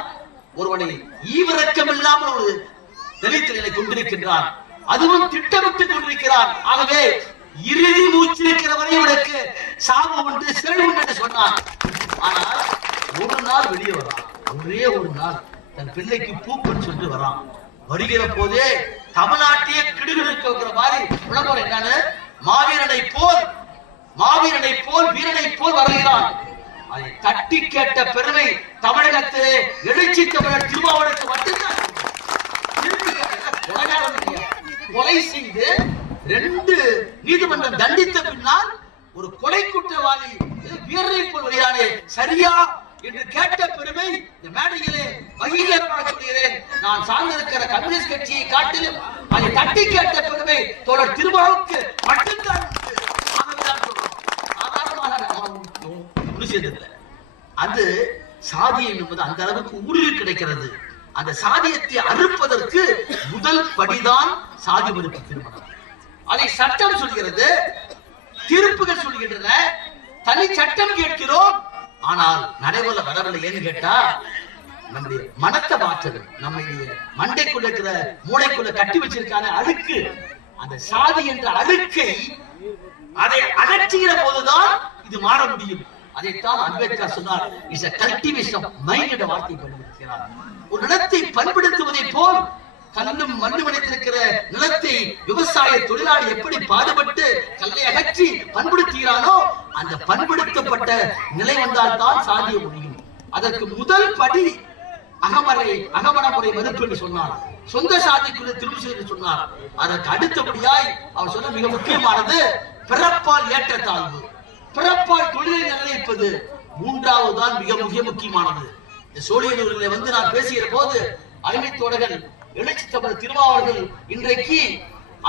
ஒருவனை ஈவிரக்கம் இல்லாமல் ஒரு தலித்தலை கொண்டிருக்கின்றான், அதுவும் திட்டமிட்டுக் கொண்டிருக்கிறான். ஆகவே இறுதி மூச்சு இருக்கிறவரை உனக்கு சாபம் உண்டு, சிறை உண்டு என்று சொன்னார். ஆனால் ஒரு நாள் வெளியே வரான். ஒரே ஒரு நாள் தன் பிள்ளைக்கு பூக்குன்னு சொல்லிட்டு வரான். வருகிற போதே தமிழ்நாட்டையே கிடுகிடுக்க வைக்கிற மாதிரி விளம்பரம் என்னன்னு, மாவீரனை போல் வீரனை போல் வருகிறான். அதை தட்டி கேட்ட பெருமை தமிழகத்திலே எழுச்சி தமிழர் திருமாவளவனுக்கு மட்டும்தான். கொலை செய்து 2 நீதிமன்றம் தண்டித்த பின்னால் ஒரு கொலை குற்றவாளி வீரரை போல் வருகிறானே சரியா என்று கேட்ட பெருமை இந்த மேடையிலே மகிழ்ச்சியாக சொல்கிறேன். நான் சார்ந்திருக்கிற கம்யூனிஸ்ட் கட்சியை காட்டிலும் அதை தட்டி கேட்ட பெருமை தோழர் திருமாவுக்கு மட்டும்தான். அது சாதியம் என்பது அந்த அளவுக்கு ஊடுருவி கிடைக்கிறது. அந்த சாதியத்தை அறுப்பதற்கு முதல் படிதான் சாதி மறுப்பு திருமணம். அதை சட்டம் சொல்கிறது, தீர்ப்புகள் சொல்கின்றன, தனி சட்டம் கேட்கிறோம். ஆனால் நடைமுறை வரவில்லை. ஏன்னு கேட்டா நம்முடைய மனத்தை மாற்றது, நம்ம மண்டைக்குள்ள இருக்கிற மூளைக்குள்ள கட்டி வச்சிருக்கான அழுக்கு, அந்த சாதி என்ற அழுக்கை அதை அகற்றுகிற போதுதான் இது மாற முடியும். அதைத்தான் அம்பேத்கர் சொன்னார், is a cultivation of mind என்ற வார்த்தை பயன்படுத்துகிறார். ஒரு நிலத்தை பண்படுத்துவதை போல் கல்லும் மண்ணும் அடைத்திருக்கிற நிலத்தை விவசாய தொழிலாளி எப்படி பாடுபட்டு கல்லை அகற்றி பண்படுத்துகிறானோ அந்த பண்படுத்தப்பட்ட நிலை வந்தால் தான் சாதிய முடியும். அதற்கு முதல் படி அகமனமுறை மறுப்பு என்று சொன்னார். சொந்த சாதிக்குள்ள திரும்ப என்று சொன்னார். அதற்கு அடுத்தபடியாய் அவர் சொன்ன மிக முக்கியமானது பிறப்பால் ஏற்றத்தாழ்வு, பிறப்பால் தொழிலை நிர்ணயிப்பது. 3வது தான் மிக முக்கியமானது. சோழியனூர்களை நான் பேசுகிற போது அருமைத்தோடர்கள் எழுச்சி தமிழ் திருமாவர்கள் இன்றைக்கு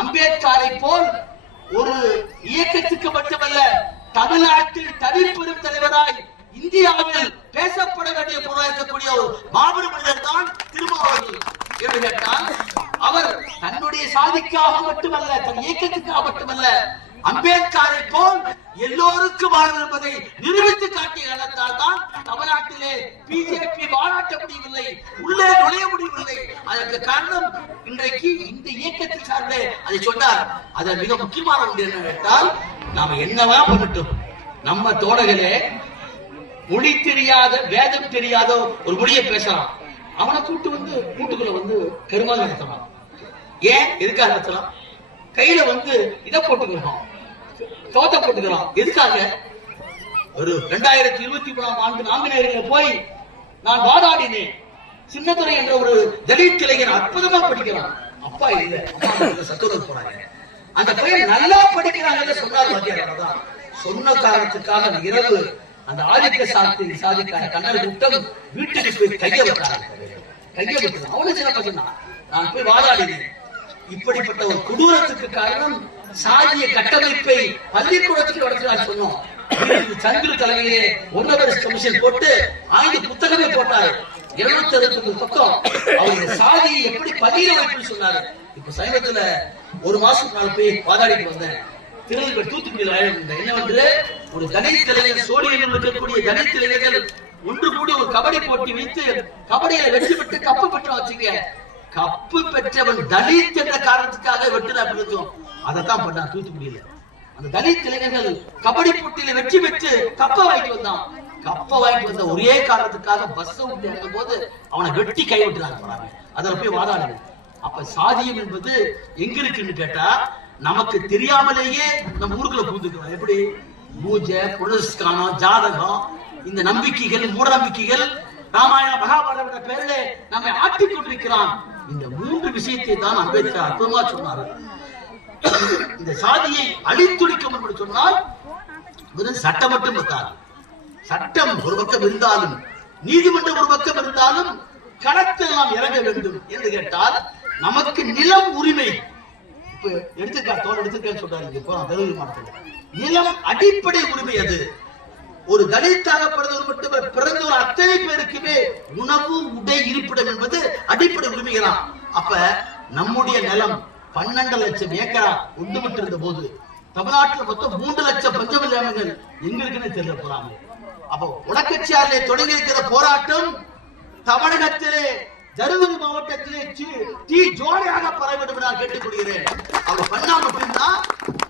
அம்பேத்கரை போல் ஒரு இயக்கத்துக்கு மட்டுமல்ல, தமிழ்நாட்டில் தனிப்பெரும் தலைவராய் இந்தியாவில் பேசப்பட வேண்டிய போராடக்கூடிய ஒரு மாபெரும் மனிதர் தான் திருமாவர்கள் என்று கேட்டால், அவர் தன்னுடைய சாதிக்காக மட்டுமல்ல, தன் இயக்கத்துக்காக மட்டுமல்ல, அம்பேத்கரை போல் எல்லோருக்கும் வாழும் என்பதை நிரூபித்து காட்டிய காலத்தால் தான் தமிழ்நாட்டிலே பிஜேபி வாழாட்ட முடியவில்லை. உள்ளே நுழைய முடியவில்லை. அதற்கு காரணம் இன்றைக்கு இந்த இயக்கத்தில் சார்ந்த அதை சொன்னார். அது மிக முக்கியமான ஒன்று என்ன கேட்டால், நாம என்னவா பண்ணட்டும், நம்ம தோழர்களே மொழி தெரியாத வேதம் தெரியாத ஒரு மொழியை பேசலாம், அவனை கூட்டு வந்து கூட்டுக்குள்ள வந்து கருமால் நடத்தலாம். ஏன் எதுக்காக நடத்தலாம்? கையில வந்து இதை போட்டுக்கிறோம், கவத்தை போட்டுக்கிறோம். எதுக்காக? ஒரு 2023ஆம் ஆண்டு நாங்குநேரில் போய் நான் வாதாடினேன். சின்னத்துறை என்ற ஒரு தலித் இளைஞர் அற்புதமா படிக்கிறான். அப்பா இல்ல, சத்துணவு போறாங்க. அந்த பையன் நல்லா படிக்கிறாங்க சொன்னார். சொன்ன காரணத்துக்காக இரவு அந்த ஆதிக்க சாதிக்கான கண்ணல் கூட்டம் வீட்டுக்கு போய் கைய விட்டாங்க. அவனு சின்ன பசங்க. நான் போய் வாதாடினேன். இப்படிப்பட்ட ஒரு கொடூரத்துக்கு காரணம் சாதிய கட்டமைப்பை பள்ளிக்கூடத்துக்கு நடத்தினார் சொன்னோம். சந்திர தலைமையிலே ஒன்னவர் கமிஷன் போட்டு 5 புத்தகமே போட்டார். 269 பக்கம். அவங்க சாதியை எப்படி பதிய வைப்புன்னு சொன்னாரு. இப்ப சமீபத்துல ஒரு மாசத்துக்கு நாள் போய் வாதாடிட்டு வந்தேன். திருநெல்வேலி தூத்துக்குடியில் என்ன வந்து ஒரு தலித் இளைஞர் சோழியில் இருக்கக்கூடிய தலித் இளைஞர்கள் ஒன்று கூடி ஒரு கபடி போட்டி வைத்து கபடியை வெற்றி பெற்று கப்பு பெற்ற வச்சுங்க. கப்பு பெற்றவன் தலித் என்ற காரணத்துக்காக வெட்டுதா பிடிக்கும். அதைத்தான் பண்ணான் தூத்துக்குடியில. அந்த தலித் இளைஞர்கள் கபடி போட்டியில வெற்றி பெற்று கப்ப வாங்கிட்டு வந்தான். கப்ப வாங்கிட்டு வந்த ஒரே காரணத்துக்காக பஸ் விட்டு இறங்கும் போது அவனை வெட்டி கைவிட்டுறாங்க. அதில் போய் வாதாடுது. அப்ப சாதியம் என்பது எங்க இருக்குன்னு கேட்டா, நமக்கு தெரியாமலேயே நம்ம ஊருக்குள்ள பூந்துக்கிறோம். எப்படி? பூஜை, புனஸ்காரம், ஜாதகம், இந்த நம்பிக்கைகள், மூட நம்பிக்கைகள், ராமாயண மகாபாரத பேரிலே நம்மை ஆட்டிக் கொண்டிருக்கிறான். இந்த 3 விஷயத்தை தான் அம்பேத்கர் அற்புதமா சொன்னார். இந்த சாதியை அழித்துடிக்கும் என்று சொன்னால் சட்டம் மட்டும் பத்தாது. சட்டம் ஒரு பக்கம் இருந்தாலும், நீதிமன்றம் ஒரு பக்கம் இருந்தாலும், களத்தில் நாம் இறங்க வேண்டும் என்று கேட்டால் நமக்கு நிலம் உரிமை. இப்ப எடுத்துக்க சொல்றாங்க. நிலம் அடிப்படை உரிமை. அது ஒரு தலித்தாக பிறந்தவர் மட்டுமே பிறந்த ஒரு அத்தனை பேருக்குமே உணவு, உடை, இருப்பிடம் என்பது அடிப்படை உரிமைகளாம். அப்ப நம்முடைய நிலம் 12 லட்சம் ஏக்கரா ஒன்றுபட்டு இருந்த போது தமிழ்நாட்டில் மொத்தம் 3 லட்சம் பஞ்சமி நிலங்கள் எங்க இருக்குன்னு தெரியல போறாங்க. அப்போ உடக்கட்சியாரிலே தொடங்கி இருக்கிற போராட்டம் தமிழகத்திலே தருமபுரி மாவட்டத்திலே தீ ஜோடியாக பரவ வேண்டும் நான் கேட்டுக்கொள்கிறேன். அவங்க பண்ணா மட்டும்தான்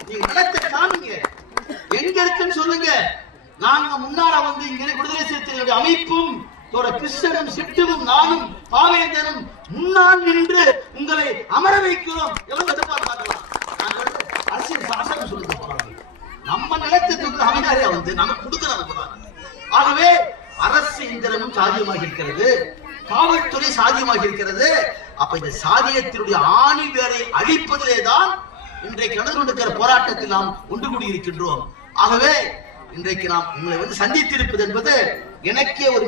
நீங்க நிலத்தை காணுங்க, எங்க இருக்குன்னு சொல்லுங்க. நாங்க முன்னால வந்து இங்க விடுதலை சிறுத்தைகளுடைய அமைப்பும் கிருஷ்ணனும் சிட்டுவும் நானும் பாவேந்தனும் முன்னால் நின்று உங்களை அமர வைக்கிறோம். எவ்வளவு எதிர்பார்க்கலாம். அரசியல் சாசனம் சொல்லுங்க போறாங்க. நம்ம நிலத்துக்கு அமைதியா வந்து நமக்கு கொடுக்க. ஆகவே அரசு இயந்திரமும் சாதியமாக இருக்கிறது, காவல்துறை சாதியமாக இருக்கிறது. அப்ப இந்த சாதியத்தினுடைய ஆணி வேரை அழிப்பதிலே தான் இன்றைக்கு நடந்து கொண்டிருக்கிற போராட்டத்தில் நாம் ஒன்று கூடி இருக்கின்றோம். ஆகவே இன்றைக்கு நாம் உங்களை வந்து சந்தித்திருப்பது என்பது எனக்கே ஒரு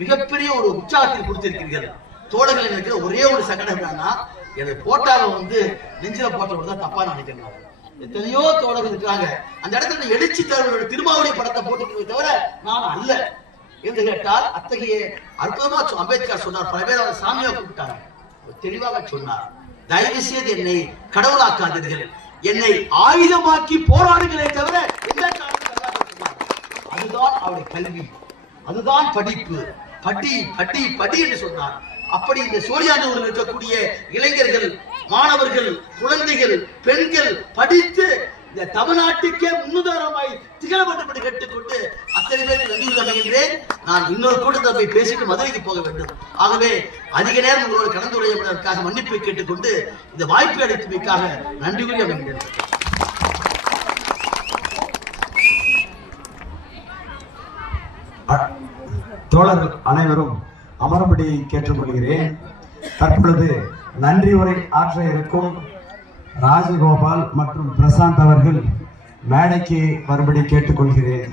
மிகப்பெரிய ஒரு உற்சாகத்தில் கொடுத்திருக்கிறீர்கள். தோழர்கள் இருக்கிற ஒரே ஒரு சங்கடம் என்னன்னா, என்னை போட்டால வந்து நெஞ்சில போட்டதான் தப்பா நினைக்கிறேன். எத்தனையோ தோழர்கள் இருக்கிறாங்க. அந்த இடத்துல எழுச்சி தலைவரோட திருமாவளி படத்தை போட்டு தவிர நான் அல்ல என்று கேட்டால், அத்தகைய அற்புதமா அம்பேத்கர் சொன்னார். பல பேர் அவர் சாமியா கூப்பிட்டாங்க. தெளிவாக சொன்னார், தயவு செய்து என்னை கடவுளாக்காதீர்கள், என்னை ஆயுதமாக்கி போராடுகளே தவிர எந்த காரணம். அதுதான் அவருடைய கல்வி, அதுதான் படிப்பு. படி படி படி என்று சொன்னார். அப்படி இந்த சோழியானூரில் இருக்கக்கூடிய இளைஞர்கள், மாணவர்கள், குழந்தைகள், பெண்கள் படித்து இந்த தமிழ்நாட்டுக்கே முன்னுதாரணமாய் திகழ வேண்டும் என்று கேட்டுக்கொண்டு அத்தனை பேரை நன்றி அமைகின்றேன். நான் இன்னொரு கூட்டத்தை போய் பேசிட்டு மதுரைக்கு போக வேண்டும். ஆகவே அதிக நேரம் உங்களோடு கலந்துரையாடுவதற்காக மன்னிப்பை கேட்டுக்கொண்டு இந்த வாய்ப்பை அளித்தமைக்காக நன்றி கூறி அமைகின்றேன். தோழர்கள் அனைவரும் அமரும்படி கேட்டுக்கொள்கிறேன். தற்பொழுது நன்றி உரை ஆற்ற இருக்கும் ராஜகோபால் மற்றும் பிரசாந்த் அவர்கள் மேடைக்கு வரும்படி கேட்டுக்கொள்கிறேன்.